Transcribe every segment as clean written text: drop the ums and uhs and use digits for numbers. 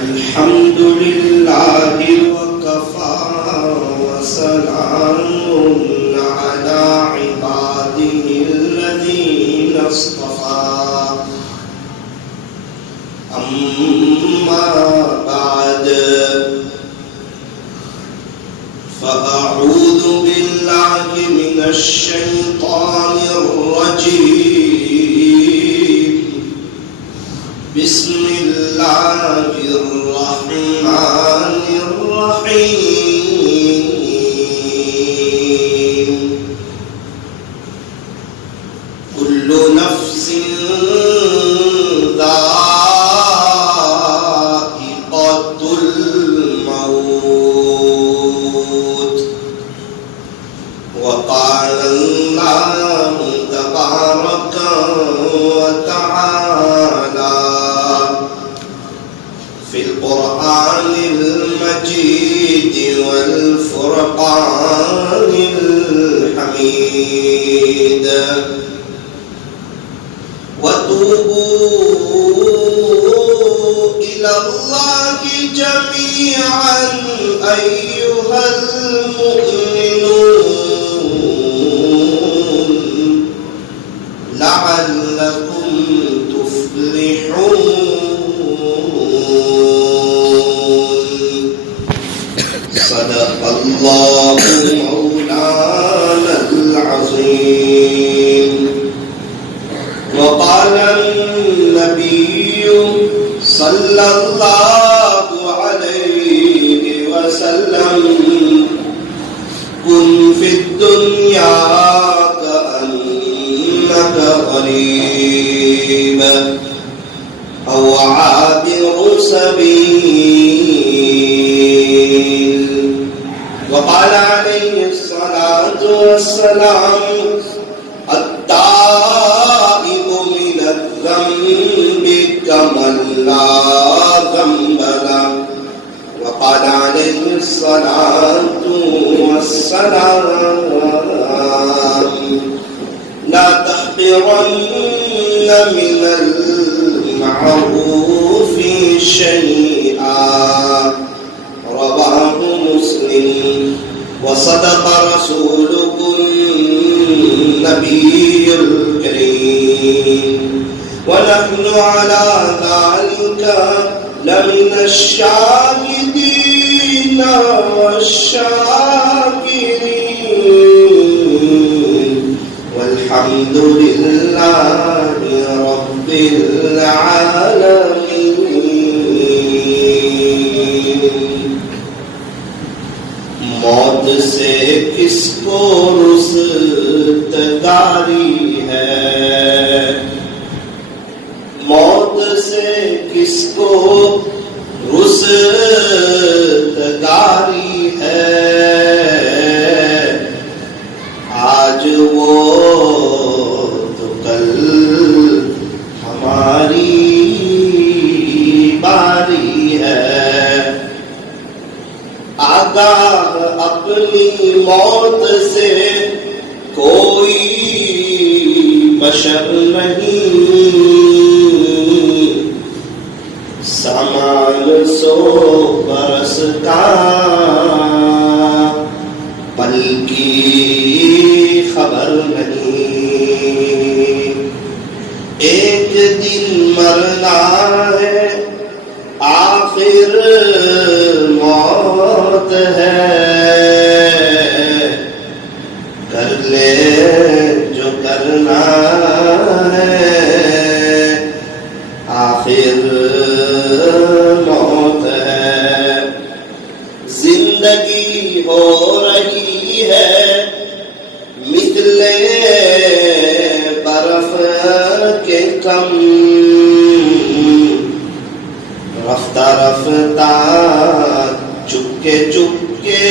الحمد لله وكفى وسلام على عباده الذين اصطفى أما بعد فأعوذ بالله من الشيطان الرجيم بسم الله الرحمن الرحيم كل نفس ذائقة الموت وقال الله تبارك وتعالى في القرآن المجيد والفرقان الحميد وتوبوا إلى الله جميعا أيها المؤمنون لعلكم تفلحون صدق الله مولانا العظيم وقال النبي صلى الله عليه وسلم كن في الدنيا كأنك غريب أو عابر سبيل وقال عليه الصلاة والسلام التائب من الذنب كمن لا ذنب له وقال عليه الصلاة والسلام لا تحقرن من المعروف شيئا رواه مسلم وصدق رسولكم النبي الكريم ونحن على ذلك لمن الشاهدين والشاكرين والحمد لله رب العالمين موت سے کس کو رستگاری ہے موت سے کس کو رستگاری ہے آج وہ تو کل ہماری باری ہے آگاہ اپنی موت سے کوئی بشر نہیں سامان 100 برس کا پل کی خبر نہیں ایک دن مرنا ہے آخر موت ہے کر لے جو کرنا ہے آخر موت ہے زندگی ہو رہی ہے مثل برف کے کم رفتہ رفتہ چپکے چپکے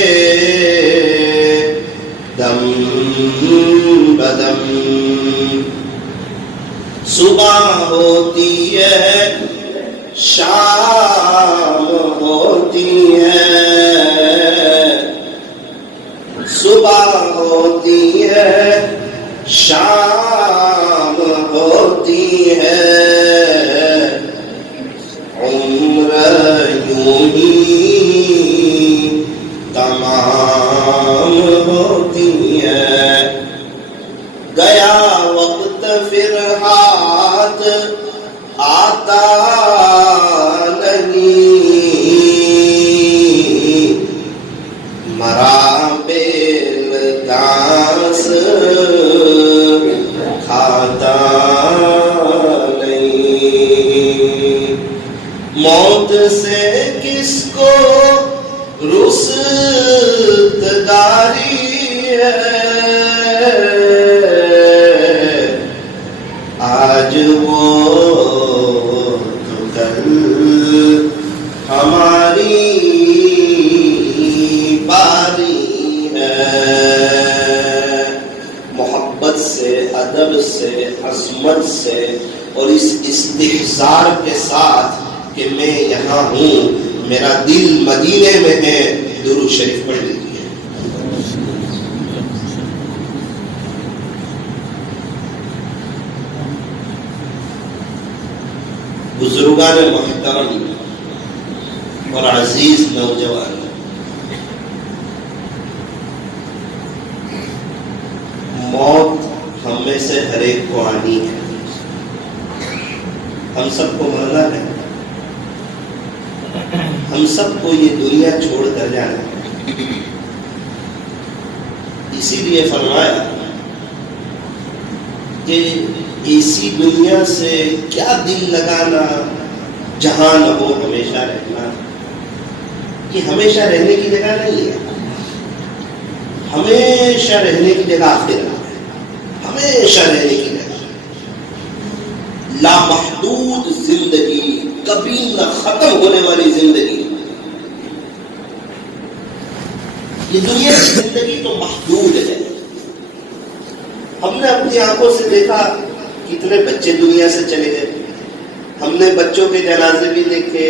دم بدم صبح ہوتی ہے شام ہوتی ہے صبح ہوتی ہے شام ہوتی ہے عمر ہی تمام ہوتی ہے. گیا وقت پھر ہاتھ آتا نہیں، مرا بیل گھاس کھاتا نہیں. موت سے کس کو رستگاری ہے، آج وہ تو کل ہماری باری ہے. محبت سے، ادب سے، عظمت سے اور اس استحضار کے ساتھ کہ میں یہاں ہوں، میرا دل مدینے میں ہے، درود شریف پڑھ لیجیے. بزرگان محترم اور عزیز نوجوان، موت ہم میں سے ہر ایک کو آنی ہے. ہم سب کو مرنا ہے، ہم سب کو یہ دنیا چھوڑ کر جانا ہے. اسی لیے فرمایا کہ ایسی دنیا سے کیا دل لگانا جہاں نہ ہو ہمیشہ رہنا. یہ ہمیشہ رہنے کی جگہ نہیں ہے، ہمیشہ رہنے کی جگہ آخرت ہے. ہمیشہ رہنے کی جگہ لامحدود زندگی، کبھی نہ ختم ہونے والی زندگی. یہ دنیا کی زندگی تو محدود ہے. ہم نے اپنی آنکھوں سے دیکھا کتنے بچے دنیا سے چلے گئے. ہم نے بچوں کے جنازے بھی دیکھے،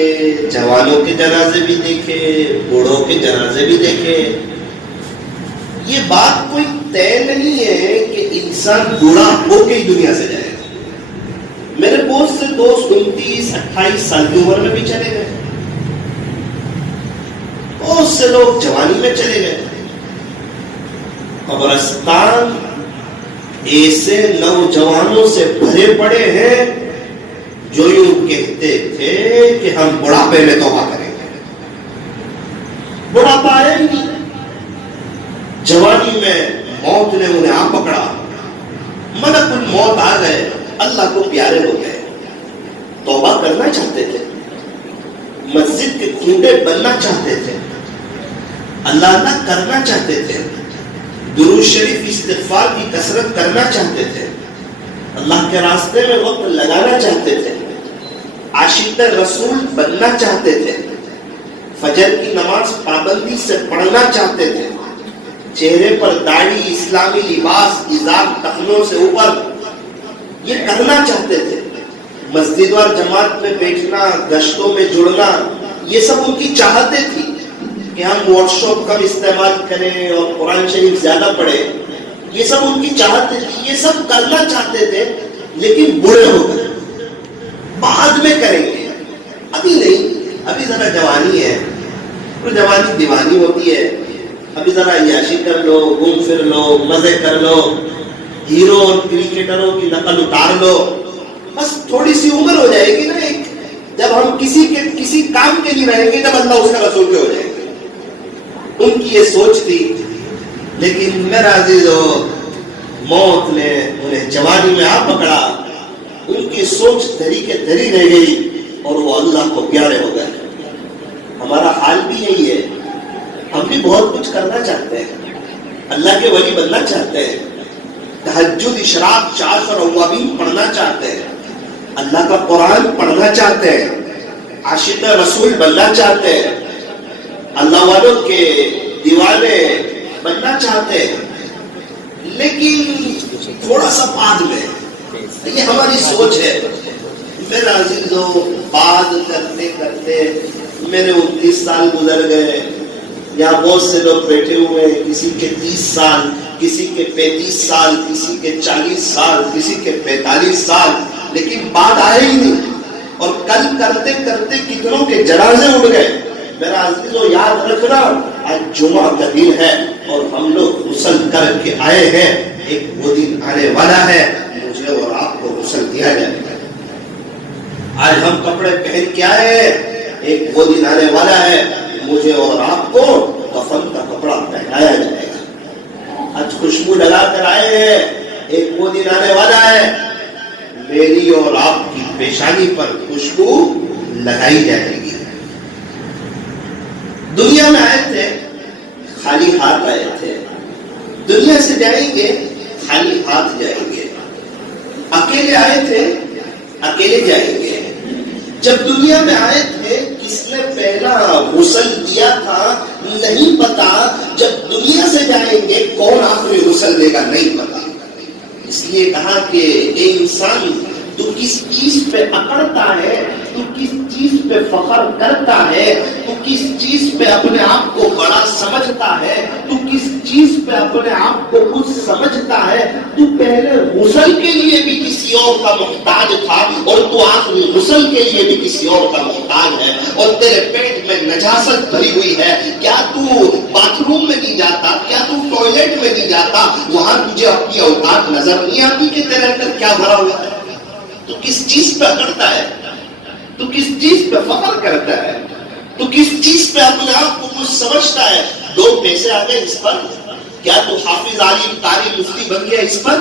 جوانوں کے جنازے بھی دیکھے، بوڑھوں کے جنازے بھی دیکھے. یہ بات کوئی طے نہیں ہے کہ انسان بوڑھا ہو کے ہی دنیا سے جائے. میرے بہت سے دوست 29-28 سال کی عمر میں بھی چلے گئے، بہت سے لوگ جوانی میں چلے گئے. قبرستان ایسے نوجوانوں سے بھرے پڑے ہیں جو یوں کہتے تھے کہ ہم بڑھاپے میں توبہ کریں گے. بڑھاپا آیا ہی نہیں، جوانی میں موت نے انہیں آ پکڑا، ملک الموت آ گئے، اللہ کو پیارے ہو گئے. توبہ کرنا چاہتے تھے، مسجد کے کنڈے بننا چاہتے تھے، اللہ اللہ کرنا چاہتے تھے، درود شریف استغفار کی کثرت کرنا چاہتے تھے، اللہ کے راستے میں وقت لگانا چاہتے تھے، عاشق رسول بننا چاہتے تھے، فجر کی نماز پابندی سے پڑھنا چاہتے تھے، چہرے پر داڑھی، اسلامی لباس، ازار ٹخنوں سے اوپر یہ کرنا چاہتے تھے، مسجد اور جماعت میں بیٹھنا، گشتوں میں جڑنا، یہ سب ان کی چاہتے تھی کہ ہم واٹس ایپ کم استعمال کریں اور قرآن شریف زیادہ پڑھیں. یہ سب ان کی چاہتے تھی، یہ سب کرنا چاہتے تھے، لیکن بوڑھے ہو گئے. بعد میں کریں گے، ابھی نہیں. ابھی ذرا جوانی ہے، اور جوانی دیوانی ہوتی ہے. ابھی ذرا عیاشی کر لو، گھوم پھر لو، مزے کر لو، ہیرو اور کرکٹروں کی نقل اتار لو. بس تھوڑی سی عمر ہو جائے گی نا ایک، جب ہم کسی کام کے لیے رہیں گے، جب اللہ اس کا رسول کے ہو جائے گا. ان کی یہ سوچ تھی. لیکن میرا عزیزو، موت نے انہیں جوانی میں آ پکڑا، ان کی سوچ دھری کے دھری رہ گئی اور وہ اللہ کو پیارے ہو گئے. ہمارا حال بھی یہی ہے. ہم بھی بہت کچھ کرنا چاہتے ہیں، اللہ کے ولی بننا چاہتے ہیں، تہجد، اشراق، چاش اور اوابین پڑھنا چاہتے ہیں، اللہ کا قرآن پڑھنا چاہتے ہیں، عاشق رسول بننا چاہتے ہیں، اللہ والوں کے دیوانے بننا چاہتے ہیں. لیکن تھوڑا سا بعد میں، یہ ہماری سوچ ہے. میرا عزیزو، بات کرتے کرتے میرے 29 سال گزر گئے. یہاں بہت سے لوگ بیٹھے ہوئے ہیں، کسی کے 30 سال، کسی کے 35 سال، کسی کے 40 سال، کسی کے 45 سال، لیکن بات آئے ہی نہیں. اور کل کرتے کرتے کتنوں کے جنازے اٹھ گئے. میرا عزیزو یاد رکھنا، آج جمعہ کا دن ہے اور ہم لوگ غسل کر کے آئے ہیں، ایک وہ دن آنے والا ہے مجھے اور آپ کو غسل دیا جائے گا۔ آج ہم کپڑے پہن کے آئے ہیں، ایک وہ دن آنے والا ہے مجھے اور آپ کو کفن کا کپڑا پہنایا جائے گا۔ آج خوشبو لگا کر آئے ہیں، ایک وہ دن آنے والا ہے میری اور آپ کی پیشانی پر خوشبو لگائی جائے گی۔ دنیا میں آئے تھے خالی ہاتھ آئے تھے، دنیا سے جائیں گے خالی ہاتھ جائیں گے، اکیلے آئے تھے اکیلے جائیں گے۔ جب دنیا میں آئے تھے کس نے پہلا غسل دیا تھا نہیں پتا، جب دنیا سے جائیں گے کون آخری غسل دے گا نہیں پتا۔ اس لیے کہا کہ اے انسان تو کس چیز پہ اکڑتا ہے، تو کس چیز پہ فخر کرتا ہے، تو کس چیز پہ اپنے آپ کو بڑا سمجھتا ہے، تو کس چیز پہ اپنے آپ کو کچھ سمجھتا ہے۔ تو پہلے غسل کے لیے بھی کسی اور کا محتاج تھا اور تو آخری غسل کے لیے بھی کسی اور کا محتاج ہے، اور تیرے پیٹ میں نجاست بھری ہوئی ہے۔ کیا تو باتھ روم میں نہیں جاتا، کیا تو ٹوائلٹ میں نہیں جاتا، وہاں تجھے اپنی اوقات نظر نہیں آتی کہ تیرے اندر کیا بھرا ہوا ہے؟ تو کس چیز پہ کرتا ہے، تو کس چیز پہ فخر کرتا ہے، تو کس چیز پہ اپنے آپ کو کچھ سمجھتا ہے؟ دو پیسے آ گئے اس پر، کیا تو حافظ عالم قاری مفتی بن گیا اس پر؟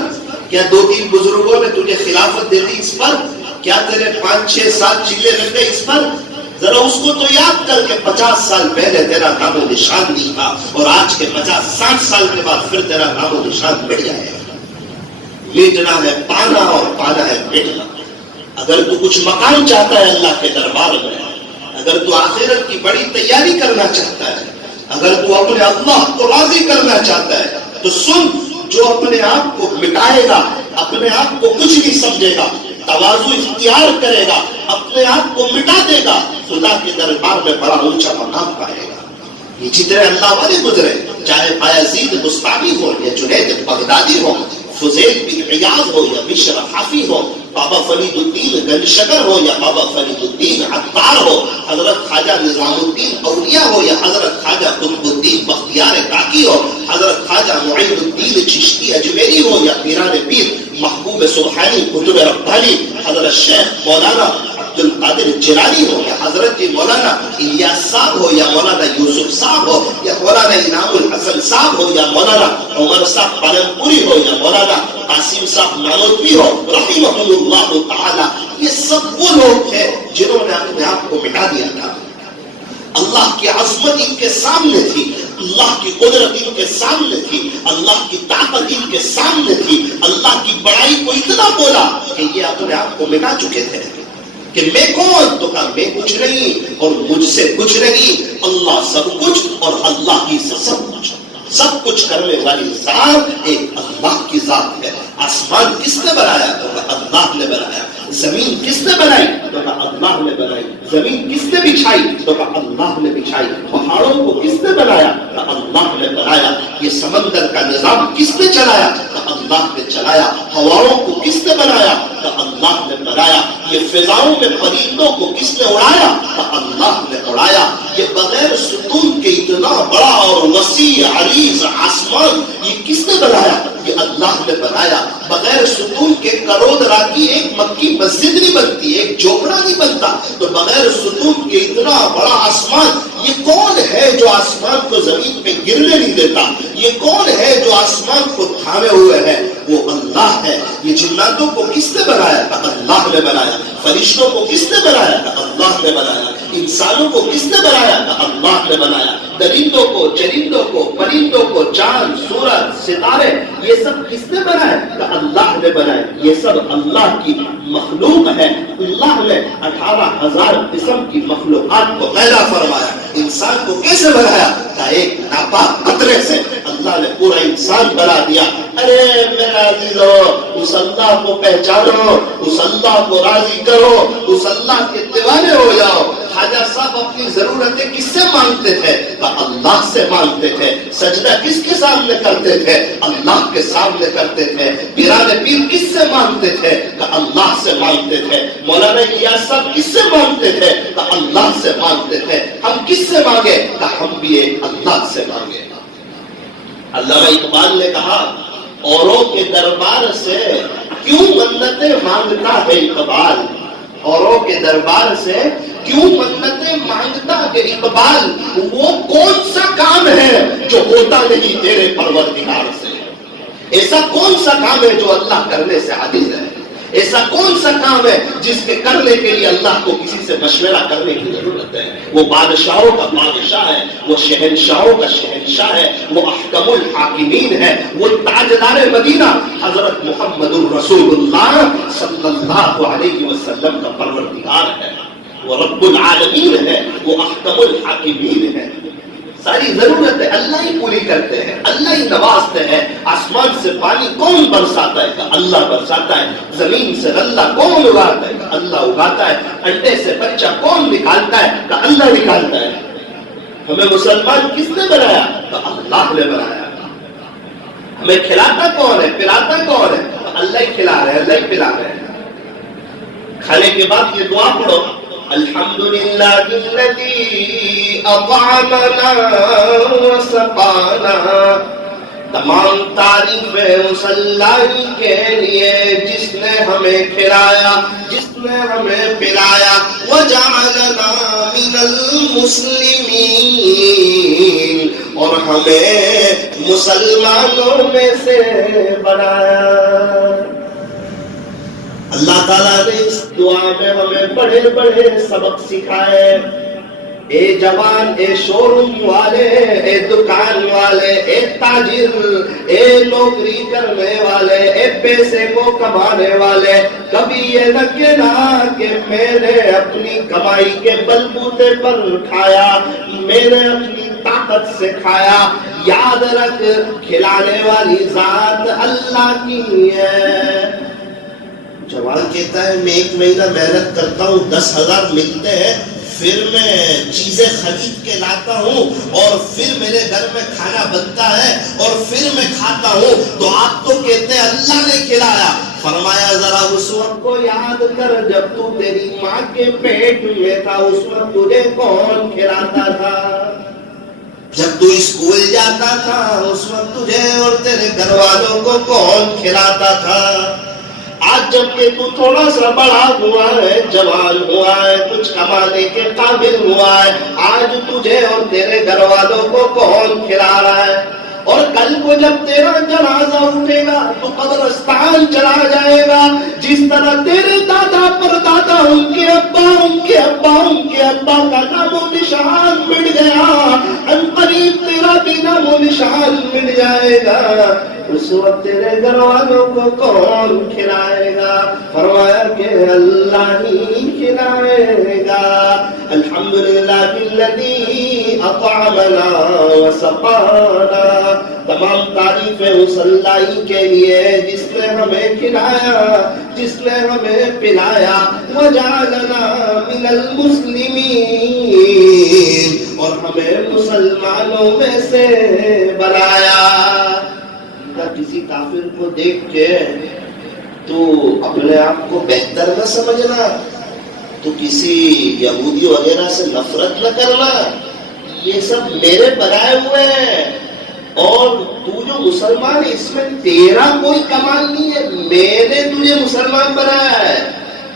کیا دو تین بزرگوں نے تجھے خلافت دے دی اس پر؟ کیا تیرے 5 6 7 چلے لگ گئے اس پر؟ ذرا اس کو تو یاد کر کے 50 سال پہلے تیرا نام و نشان نہیں تھا اور آج کے 50 60 سال کے بعد پھر تیرا نام و نشان بڑھ جائے گا۔ لیٹنا ہے پانا اور پانا ہے بیٹھنا۔ اگر تو کچھ مقام چاہتا ہے اللہ کے دربار میں، اگر تو آخرت کی بڑی تیاری کرنا چاہتا ہے، اگر تو اپنے اللہ کو راضی کرنا چاہتا ہے تو سن، جو اپنے آپ کو مٹائے گا، اپنے آپ کو کچھ نہیں سمجھے گا، تواضع اختیار کرے گا، اپنے آپ کو مٹا دے گا، خدا کے دربار میں بڑا اونچا مقام پائے گا۔ یہ جتنے اللہ والے گزرے، چاہے بایزید بستانی ہو یا جنید بغدادی ہو، فضیل بن عیاض ہو یا بشر حافی ہو، بابا فرید الدین گنشگر ہو یا بابا فرید الدین عطار ہو، حضرت خواجہ نظام الدین اولیاء ہو یا حضرت خواجہ قطب الدین بختیار کاکی ہو، حضرت خواجہ معین الدین چشتی اجمیری ہو یا پیران پیر محبوب سبحانی قطب ربانی، حضرت شیخ مولانا عبد القادر جیلانی ہو یا حضرت مولانا الیاس صاحب ہو یا مولانا یوسف صاحب ہو یا مولانا انعام الحسن صاحب ہو یا مولانا عمر صاحب پالن پوری ہو یا مولانا قاسم صاحب نانوتوی ہو رحمهم اللہ تعالی، یہ سب وہ لوگ ہیں جنہوں نے اپنے آپ کو مٹا دیا تھا۔ اللہ کی عظمت ان کے سامنے تھی، اللہ کی قدرت ان کے سامنے تھی، اللہ کی طاقت ان کے سامنے تھی، اللہ کی بڑائی کو اتنا بولا کہ یہ اپنے آپ کو مٹا چکے تھے کہ میں کون؟ تو کہا میں کچھ نہیں اور مجھ سے کچھ نہیں، اللہ سب کچھ اور اللہ ہی سے سب کچھ۔ سب کچھ کرنے والی ذات ایک اللہ کی ذات ہے۔ آسمان کس نے بنایا؟ تو کہا اللہ نے بنایا۔ زمین کس نے بنائی؟ تو کہا اللہ نے بنائی۔ زمین کس نے بچھائی؟ تو کہا اللہ نے بچھائی۔ پہاڑوں کو کس نے بنایا؟ تو اللہ نے بنایا۔ یہ سمندر کا نظام کس نے چلایا؟ تو اللہ نے چلایا۔ ہواؤں کو کس نے بنایا؟ تو اللہ نے بنایا۔ یہ فضاؤں میں پرندوں کو کس نے اڑایا؟ تو اللہ نے اڑایا۔ یہ بغیر ستون کے اتنا بڑا اور وسیع عریض آسمان یہ کس نے بنایا؟ یہ اللہ نے بنایا۔ بغیر ستون کے کرودرا کی ایک مکی مسجد نہیں بنتی، ایک جھوپڑا نہیں بنتا، تو بغیر ستون کے اتنا بڑا آسمان یہ کون ہے جو آسمان کو زمین پہ گرنے نہیں دیتا؟ یہ کون ہے جو آسمان کو تھامے ہوئے ہے؟ وہ اللہ ہے۔ یہ جناتوں کو کس نے بنایا؟ اللہ نے بنایا۔ فرشتوں کو کس نے بنایا؟ اللہ نے بنایا۔ انسانوں کو کس نے بنایا؟ اللہ نے بنایا۔ درندوں کو، چرندوں کو، پرندوں کو، چاند، سورج، ستارے یہ سب کس نے بنایا؟ اللہ نے بنایا۔ یہ سب اللہ کی مخلوق ہے۔ اللہ نے 18,000 قسم کی مخلوقات کو پیدا فرمایا۔ انسان کو کیسے بنایا؟ ایک ناپاک قطرے سے اللہ نے پورا انسان بنا دیا۔ ارے میرا عزیزو، اس اللہ کو پہچانو، اس اللہ کو راضی کرو، اس اللہ کے دیوانے ہو جاؤ۔ خواجہ صاحب اپنی ضرورتیں کس سے مانگتے تھے؟ اللہ سے مانگتے تھے۔ سجدہ کس کے سامنے کرتے تھے؟ اللہ کے سامنے کرتے تھے۔ پیران پیر کس سے مانگتے تھے؟ اللہ سے مانگتے تھے۔ مولانا الیاس صاحب کس سے مانگتے تھے؟ اللہ سے مانگتے تھے۔ ہم کس سے مانگے؟ ہم بھی ایک اللہ سے مانگے۔ علامہ اقبال نے کہا اوروں کے دربار سے کیوں منتیں مانگتا ہے اقبال، اوروں کے دربار سے کیوں منتیں مانگتا ہے اقبال، وہ کون سا کام ہے جو ہوتا نہیں تیرے پروردگار سے؟ ایسا کون سا کام ہے جو اللہ کرنے سے عاجز ہے؟ ایسا کون سا کام ہے جس کے کرنے کے لیے اللہ کو کسی سے مشورہ کرنے کی ضرورت ہے؟ وہ بادشاہوں کا بادشاہ ہے، وہ شہنشاہوں کا شہنشاہ ہے، وہ احکم الحاکمین ہے، وہ تاجدار مدینہ حضرت محمد الرسول اللہ صلی اللہ علیہ وسلم کا پروردگار ہے، وہ رب العالمین ہے، وہ احکم الحاکمین ہے۔ ساری ضرورت ہے اللہ ہی پوری کرتے ہیں، اللہ ہی نوازتے ہیں۔ آسمان سے پانی کون برساتا ہے؟ اللہ برساتا ہے۔ زمین سے اللہ کون اگاتا ہے؟ اللہ اگاتا ہے۔ انڈے سے بچہ کون نکالتا ہے؟ اللہ نکالتا ہے۔ ہمیں مسلمان کس نے بنایا؟ اللہ نے بنایا۔ ہمیں کھلاتا کون ہے؟ پلاتا کون ہے؟ اللہ ہی کھلا رہے ہیں، اللہ ہی پلا رہے ہیں۔ کھانے کے بعد یہ دعا پڑھو، الحمدللہ الذی اطعمنا وسقانا، تمام تعریفیں اس اللہ کے لیے جس نے ہمیں کھلایا، جس نے ہمیں پلایا، وجعلنا من المسلمین، اور ہمیں مسلمانوں میں سے بنایا۔ اللہ تعالیٰ نے اس دعا میں ہمیں بڑے بڑے سبق سکھائے۔ اے جوان، اے شو روم والے، اے دکان والے، اے تاجر، اے نوکری کرنے والے، اے پیسے کو کمانے والے، کبھی یہ نہ کہنا کہ میں نے اپنی کمائی کے بلبوتے پر کھایا، میں نے اپنی طاقت سے کھایا۔ یاد رکھ، کھلانے والی ذات اللہ کی ہے۔ جوان کہتا ہے میں ایک مہینہ محنت کرتا ہوں، 10,000 ملتے ہیں، پھر میں چیزیں خرید کے لاتا ہوں اور پھر میرے گھر میں کھانا بنتا ہے اور پھر میں کھاتا ہوں، تو آپ تو کہتے ہیں اللہ نے کھلایا۔ فرمایا ذرا اس وقت کو یاد کر جب تو تیری ماں کے پیٹ میں تھا، اس وقت تجھے کون کھلاتا تھا؟ جب تو اسکول جاتا تھا اس وقت تجھے اور تیرے گھر والوں کو کون کھلاتا تھا؟ آج جب کہ تو تھوڑا سا بڑا ہوا ہے، جوان ہوا ہے، کچھ کمانے کے قابل ہوا ہے، آج تجھے اور تیرے گھر والوں کو کون کھلا رہا ہے؟ اور کل کو جب تیرا جنازہ اٹھے گا تو قبرستان چلا جائے گا، جس طرح تیرے دادا پر دادا، ان کے ابا، ان کے ابا، ان کے ابا کا نام و نشان مٹ گیا، ان قریب تیرا بھی نام و نشان مٹ جائے گا۔ اس وقت تیرے گھر والوں کو کون کھلائے گا؟ فرمایا کہ اللہ ہی کھلائے گا۔ الحمدللہ الذی اطعمنا وسقانا، تمام تعریفیں اس اللہ کے لیے جس نے ہمیں کھلایا، جس نے ہمیں پلایا، وجعلنا من المسلمین، اور ہمیں مسلمانوں میں سے بنایا۔ کسی کافر کو دیکھ کے تو اپنے آپ کو بہتر نہ سمجھنا، تو کسی یہودی وغیرہ سے نفرت نہ کرنا، یہ سب میرے بنائے ہوئے ہیں، اور تو جو مسلمان ہے اس میں تیرا کوئی کمال نہیں ہے، میں نے تجھے مسلمان بنایا ہے۔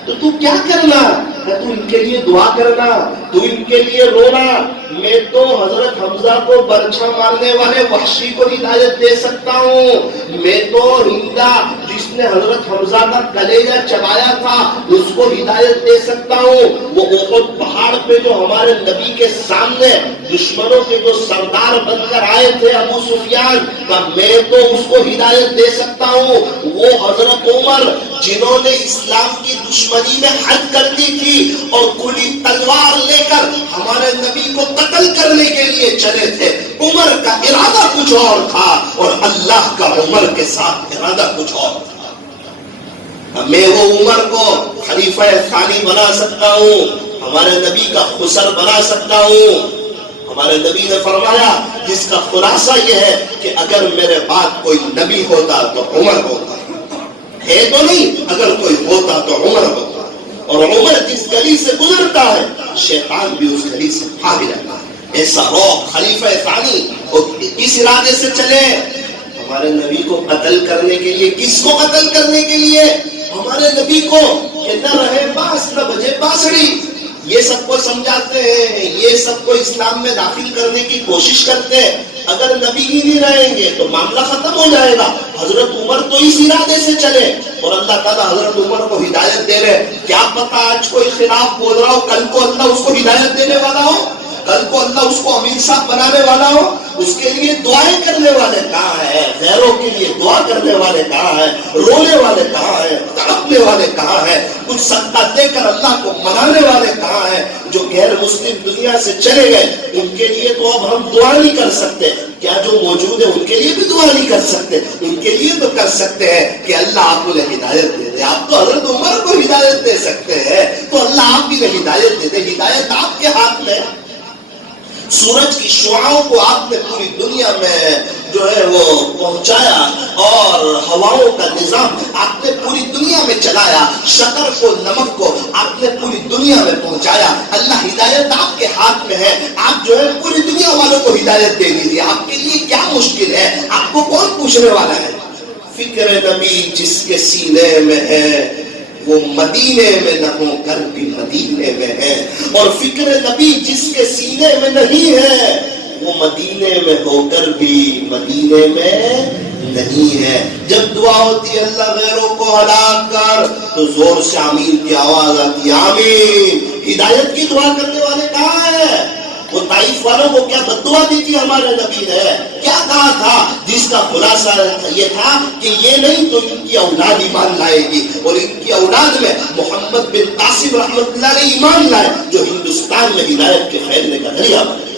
تو کیا کرنا؟ تو ان کے لیے دعا کرنا، تو ان کے لیے رونا۔ میں تو حضرت حمزہ کو برچھا مارنے والے وحشی کو ہدایت دے سکتا ہوں، میں تو ہندا جس نے حضرت حمزہ کا کلیجہ چبایا تھا اس کو ہدایت دے سکتا ہوں، وہ احد پہاڑ پہ جو ہمارے نبی کے سامنے دشمنوں کے جو سردار بن کر آئے تھے ابو سفیان کا، میں تو اس کو ہدایت دے سکتا ہوں۔ وہ حضرت عمر جنہوں نے اسلام کی دشمنی میں حد کر دی تھی اور کھلی تلوار لے کر ہمارے نبی کو قتل کرنے کے لیے چلے تھے، عمر کا ارادہ کچھ اور تھا اور اللہ کا عمر کے ساتھ ارادہ کچھ اور تھا۔ میں وہ عمر کو خلیفہ ثانی بنا سکتا ہوں، ہمارے نبی کا خسر بنا سکتا ہوں. ہمارے نبی نے فرمایا جس کا خلاصہ یہ ہے کہ اگر میرے بعد کوئی نبی ہوتا تو عمر ہوتا. ہے تو نہیں, اگر کوئی ہوتا تو عمر ہوتا. اور عمر جس گلی سے گزرتا ہے شیطان بھی اس گلی سے بھاگ جاتا ہے. ایسا روح خلیفہ ثانی اور کس ارادے سے چلے؟ ہمارے نبی کو قتل کرنے کے لیے. کس کو قتل کرنے کے لیے؟ ہمارے نبی کو. کہ نہ رہے باس نہ بجے بانسری. یہ سب کو سمجھاتے ہیں, یہ سب کو اسلام میں داخل کرنے کی کوشش کرتے ہیں. اگر نبی ہی نہیں رہیں گے تو معاملہ ختم ہو جائے گا. حضرت عمر تو اس ارادے سے چلے اور اللہ تعالیٰ حضرت عمر کو ہدایت دے رہے. کیا پتا آج کوئی خلاف بول رہا ہو, کل کو اللہ اس کو ہدایت دینے والا ہو, کل کو اللہ اس کو امیر صاحب بنانے والا ہو. اس کے لیے دعائیں کرنے والے کہاں ہیں؟ غیروں کے لیے دعا کرنے والے کہاں ہیں؟ رونے والے کہاں ہیں؟ تڑپنے والے کہاں ہیں؟ کچھ صدقہ دے کر اللہ کو منانے والے کہاں ہیں؟ جو غیر مسلم دنیا سے چلے گئے ان کے لیے تو اب ہم دعا نہیں کر سکتے. کیا جو موجود ہے ان کے لیے بھی دعا نہیں کر سکتے؟ ان کے لیے تو کر سکتے ہیں کہ اللہ آپ کو ہدایت دے دے. آپ تو حضرت عمر کو ہدایت دے سکتے ہیں, تو اللہ آپ بھی ہدایت دے دے. ہدایت آپ کے ہاتھ میں. سورج کی شعاؤں کو آپ نے پوری دنیا میں جو ہے وہ پہنچایا اور ہواؤں کا نظام آپ نے پوری دنیا میں چلایا. شکر کو نمک کو آپ نے پوری دنیا میں پہنچایا. اللہ ہدایت آپ کے ہاتھ میں ہے. آپ جو ہے پوری دنیا والوں کو ہدایت دے دیجیے. آپ کے لیے کیا مشکل ہے؟ آپ کو کون پوچھنے والا ہے؟ فکر نبی جس کے سینے میں ہے وہ مدینے میں نہ ہو کر بھی مدینے میں ہے, اور فکر نبی جس کے سینے میں نہیں ہے وہ مدینے میں ہو کر بھی مدینے میں نہیں ہے. جب دعا ہوتی ہے اللہ غیروں کو ہلاک کر تو زور سے آمین کی آواز آتی ہے, آمین. ہدایت کی دعا کرنے والے کہاں ہیں؟ وہ طائف والوں کو کیا بددعا دی تھی ہمارے نبی نے؟ کیا کہا تھا؟ جس کا خلاصہ یہ تھا کہ یہ نہیں تو ان کی اولاد ایمان لائے گی, اور ان کی اولاد میں محمد بن قاسم رحمۃ اللہ علیہ ایمان لائے جو ہندوستان میں ہدایت کے پھیلنے کا ذریعہ بنے.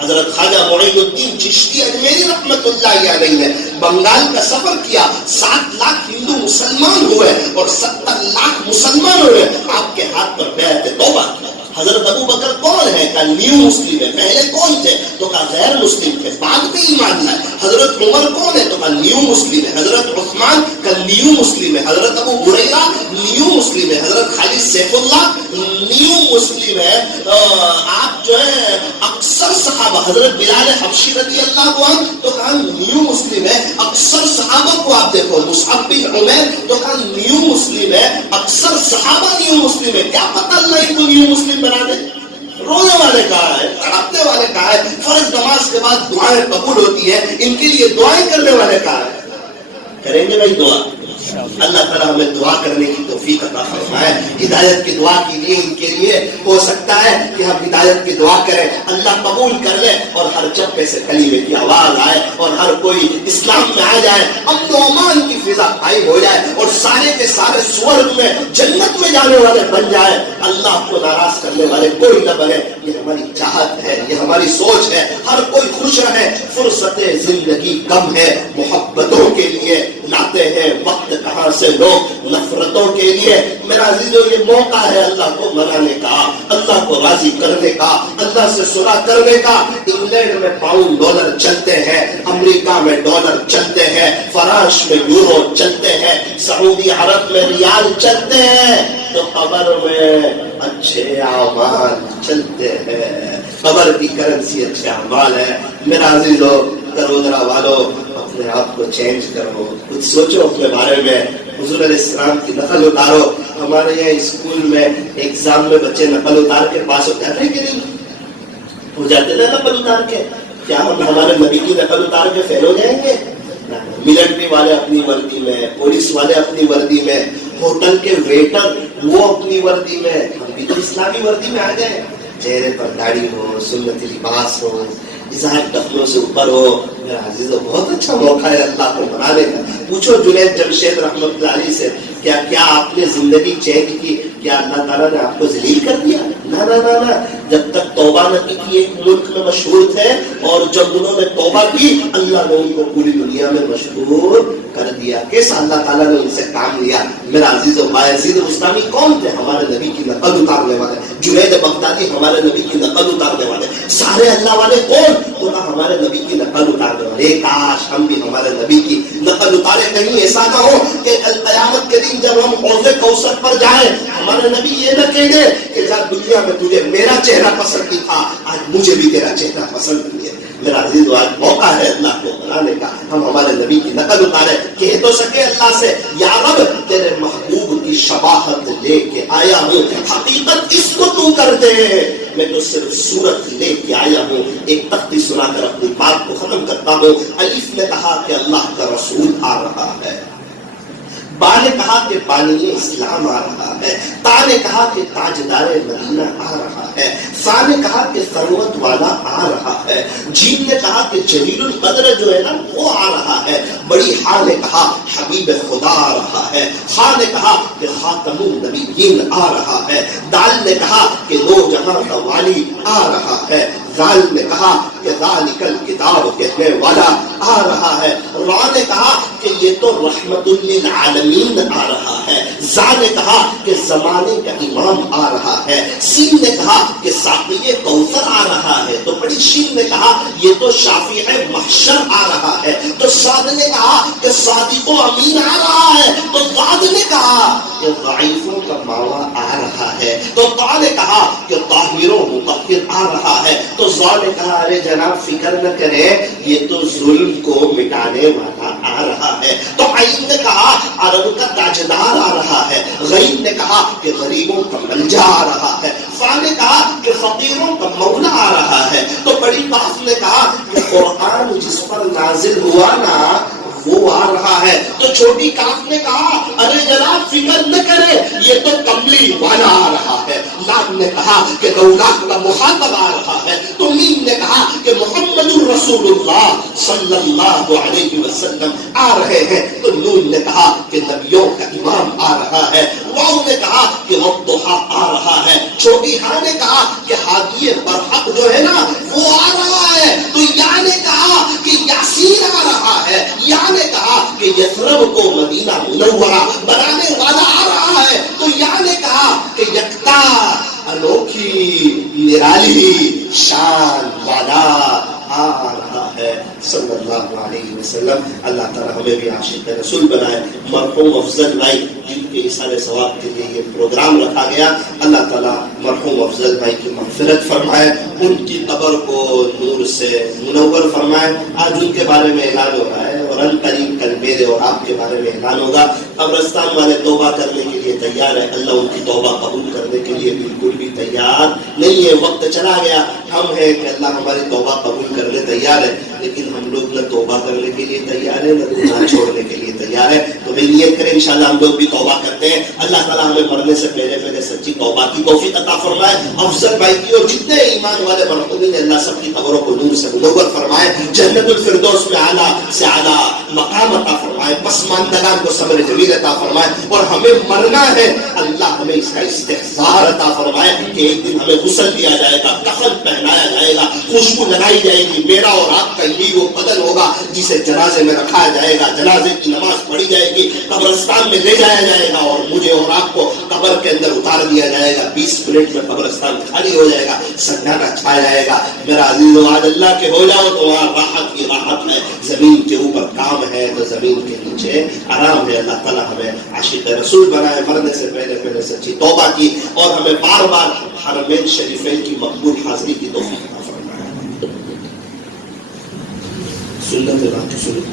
حضرت خواجہ معین الدین چشتی اجمیری رحمۃ اللہ علیہ نے بنگال کا سفر کیا. 7 لاکھ ہندو مسلمان ہوئے اور 70 لاکھ مسلمان ہوئے. آپ کے ہاتھ پر بیعت توبہ کی. حضرت ابو بکر کون ہے؟ کہا نیو مسلم ہے. پہلے کون تھے؟ تو کہا غیر مسلم تھے, بعد میں ایمان لائے. حضرت عمر کون ہے؟ تو کہا نیو مسلم ہے. حضرت عثمان کہا نیو مسلم ہے. حضرت ابو ہریرہ نیو مسلم ہے. حضرت خالد سیف اللہ نیو مسلم ہے. آپ جو ہے اکثر صحابہ, حضرت بلال حبشی رضی اللہ عنہ تو کہا نیو مسلم ہے. اکثر صحابہ کو آپ دیکھو, مصعب بن عمیر تو کہا نیو مسلم ہے. اکثر صحابہ نیو مسلم ہے. کیا پتہ اللہ ان کو نیو مسلم بنا دے. رونے والے کہاں ہے؟ تڑپنے والے کہاں ہے؟ فرض نماز کے بعد دعائیں قبول ہوتی ہے, ان کے لیے دعائیں کرنے والے کہاں ہے؟ کریں گے بھائی دعا. اللہ تعالیٰ ہمیں دعا کرنے کی توفیق عطا فرمائے. ہدایت کی دعا کے لیے ان کے لیے ہو سکتا ہے کہ ہم ہدایت کی دعا کریں, اللہ قبول کر لے اور ہر چپے سے کلیمے کی آواز آئے اور ہر کوئی اسلام میں آ جائے, امن و امان کی فضا قائم ہو جائے اور سارے کے سارے سورگ میں جنت میں جانے والے بن جائے. اللہ کو ناراض کرنے والے کوئی نہ بنے. یہ ہماری چاہت ہے, یہ ہماری سوچ ہے. ہر کوئی خوش رہے. فرصت زندگی کم ہے, محبتوں کے لیے لاتے ہیں وقت کہاں سے لوگ نفرتوں کے لیے. میرا عزیزو یہ موقع ہے اللہ کو منانے کا, اللہ کو راضی کرنے کا, اللہ سے صلح کرنے کا. انگلینڈ میں پاؤنڈ ڈالر چلتے ہیں, امریکہ میں ڈالر چلتے ہیں, فرانس میں یورو چلتے ہیں, سعودی عرب میں ریال چلتے ہیں, تو قبر میں اچھے اعمال چلتے ہیں. قبر کی کرنسی اچھے اعمال ہے. میرا عزیزو کرودرا والو اپنے آپ کو چینج کرو, کچھ سوچو اپنے بارے میں. حضور علیہ السلام کی نقل اتارو. ہمارے یہاں اسکول میں ایگزام میں بچے نقل اتار کے پاس ہو جاتے ہیں کہ نہیں ہو جاتے نا نقل اتار کے؟ کیا ہم ہمارے نبی کی نقل اتار کے فیل ہو جائیں گے؟ ملٹری والے اپنی وردی میں, پولیس والے اپنی وردی میں, ہوٹل کے ویٹر وہ اپنی وردی میں, ہم بھی تو اسلامی وردی میں آ جائیں. چہرے پر داڑھی ہو, سنتی لباس ہو, اظہار ٹخنوں سے اوپر ہو. میرا عزیزو بہت اچھا موقع ہے اللہ کو منانے کا. پوچھو جنید جمشید رحمۃ اللہ علیہ سے, کیا آپ نے زندگی چینج کی؟ کیا اللہ تعالیٰ نے آپ کو ذلیل کر دیا؟ نہ نہ نہ نہ. جب تک توبہ نہ کی ایک ملک میں مشہور تھے, اور جب انہوں نے توبہ کی اللہ نے ان کو پوری دنیا میں مشہور کر دیا. دیا، کیسا اللہ تعالیٰ نے ان سے کام لیا. میرا عزیز و بایزید بستانی کون تھے؟ ہمارے نبی کی نقل اتارنے والے. جنید بغدادی ہمارے نبی کی نقل اتارنے والے. سارے اللہ والے کون؟ تو ہمارے نبی کی نقل اتارنے والے. کاش ہم بھی ہمارے نبی کی نقل اتارے. کہیں ایسا نہ ہو کہ قیامت کے دن جب ہم حوض کوثر پر جائیں ہمارے نبی یہ نہ کہہ دے کہ جا دنیا میں تجھے میرا چہرہ پسند نہیں تھا، آج مجھے بھی تیرا چہرہ پسند نہیں ہے. میرا عزیز آج موقع ہے اللہ کو بنانے کا، ہم ہمارے نبی کی نقل اتارے. کہہ تو سکے اللہ سے یا رب تیرے محبوب کی شباہت لے کے آیا ہوں، حقیقت اس کو تو کر دے، میں تو صرف صورت لے کے آیا ہوں. ایک تختی سنا کر اپنی بات کو ختم کرتا ہوں. الف نے کہا کہ اللہ کا رسول آ رہا ہے، با نے کہا کہ بانی اسلام آ رہا ہے، تا نے کہا کہ تاجدار مدینہ آ رہا ہے، سا نے کہا کہ ثروت والا آ رہا ہے، جیم نے کہا کہ جلیل القدر جو ہے نا وہ آ رہا ہے، بڑی ہا نے کہا حبیب خدا آ رہا ہے، خا نے کہا کہ خاتم النبیین آ رہا ہے، دال نے کہا کہ دو جہاں کا والی آ رہا ہے، زال نے کہا کہ ذالک الکتاب کہنے والا آ رہا ہے، را نے کہا کہ یہ تو رحمت للعالمین آ رہا ہے، زا نے کہا کہ زمانے کا امام آ رہا ہے، سین نے کہا کہ ساقی کوثر آ رہا ہے، تو بڑی شین نے کہا یہ تو شافع محشر آ رہا ہے، تو صاد نے کہا کہ صادق و امین آ رہا ہے، تو ضاد نے کہا کہ ضعیفوں کا ماوا آ رہا ہے، تو طا نے کہا کہ طاہر و مطہر آ رہا ہے، تو ضا نے کہا ارے جناب فکر نہ کرے یہ تو ظلم کو مٹانے والا آ رہا ہے، تو عین نے کہا عرب کا تاجدار آ رہا ہے، غین نے کہا کہ غریبوں کا ملجا آ رہا ہے، فا نے کہا کہ فقیروں کا مولا آ رہا ہے، تو بڑی قاف نے کہا کہ قرآن جس پر نازل ہوا نا وہ آ رہا ہے، تو چھوٹی کاف نے کہا ارے جناب فکر نہ کرے یہ تو کملی والا آ رہا ہے، لام نے کہا کہ دولت کا مخاطب آ رہا ہے، تو میم نے کہا کہ محمد الرسول اللہ صلی اللہ علیہ وسلم آ رہے ہیں، تو نون نے کہا کہ نبیوں کا امام آ رہا ہے، واو نے کہا کہ والضحیٰ آ رہا ہے، چھوٹی ہاں نے کہا کہ ہادی برحق جو ہے نا وہ آ رہا ہے، تو یا نے کہا کہ یاسین آ رہا ہے، یا نے کہا کہ یثرب کو مدینہ منورہ بنانے والا آ رہا ہے، تو یا نے کہا کہ یکتا انوکھی نرالی شان والا آ رہا ہے صلی اللہ علیہ وسلم. اللہ تعالیٰ ہمیں بھی عاشق رسول بنائے. مرحوم افضل بھائی جن کے اثار ثواب کے لیے یہ پروگرام رکھا گیا، اللہ تعالیٰ مرحوم افضل بھائی کی مغفرت فرمائے، ان کی قبر کو نور سے منور فرمائے. آج ان کے بارے میں اعلان ہو رہا ہے اور ان قریب کل میرے اور آپ کے بارے میں اعلان ہوگا. قبرستان والے توبہ کرنے کے لیے تیار ہے، اللہ ان کی توبہ قبول کرنے کے لیے بالکل بھی تیار نہیں ہے. وقت چلا گیا، ہم ہیں کہ اللہ ہماری توبہ قبول کرنے تیار ہے، لیکن ہم لوگ نہ توبہ کرنے کے لیے تیار ہے نہ گناہ چھوڑنے کے لیے تیار ہے. تو میں نیت کریں انشاءاللہ ہم لوگ بھی توبہ کرتے ہیں. اللہ تعالیٰ ہمیں مرنے سے پہلے سچی توبہ کی توفیق عطا فرمائے. افضل بھائی کی اور جتنے ایمان والے مرحومین اللہ سب کی قبروں کو نور سے منور فرمائے، جنت الفردوس میں اعلیٰ سے اعلیٰ مقام عطا فرمائے، پسماندگان کو صبر جمیل عطا فرمائے. اور ہمیں مرنا ہے، اللہ ہمیں اس کا استحضار عطا فرمائے کہ ایک دن ہمیں غسل دیا جائے گا، کفن پہنایا جائے گا، خوشبو لگائی جائے گی، میرا اور آپ کا یہی وہ بدن ہوگا جسے جنازے میں رکھا جائے گا، جنازے کی نماز پڑھی جائے گی، قبرستان میں لے جایا جائے گا اور مجھے اور آپ کو قبر کے اندر اتار دیا جائے گا. 20 منٹ میں قبرستان خالی ہو جائے گا، سناٹا چھا جائے گا. میرا عزیز و آج اللہ کے ہو جاؤ تو وہاں راحت کی راحت ہے، زمین کے اوپر کام ہے تو زمین کے نیچے آرام ہے. اللہ تعالیٰ ہمیں عاشق رسول بنائے، مرنے سے پہلے سچی توبہ کی اور ہمیں بار بار حرمین شریفین کی مقبول حاضری کی توفیق عطا فرمائے. سنت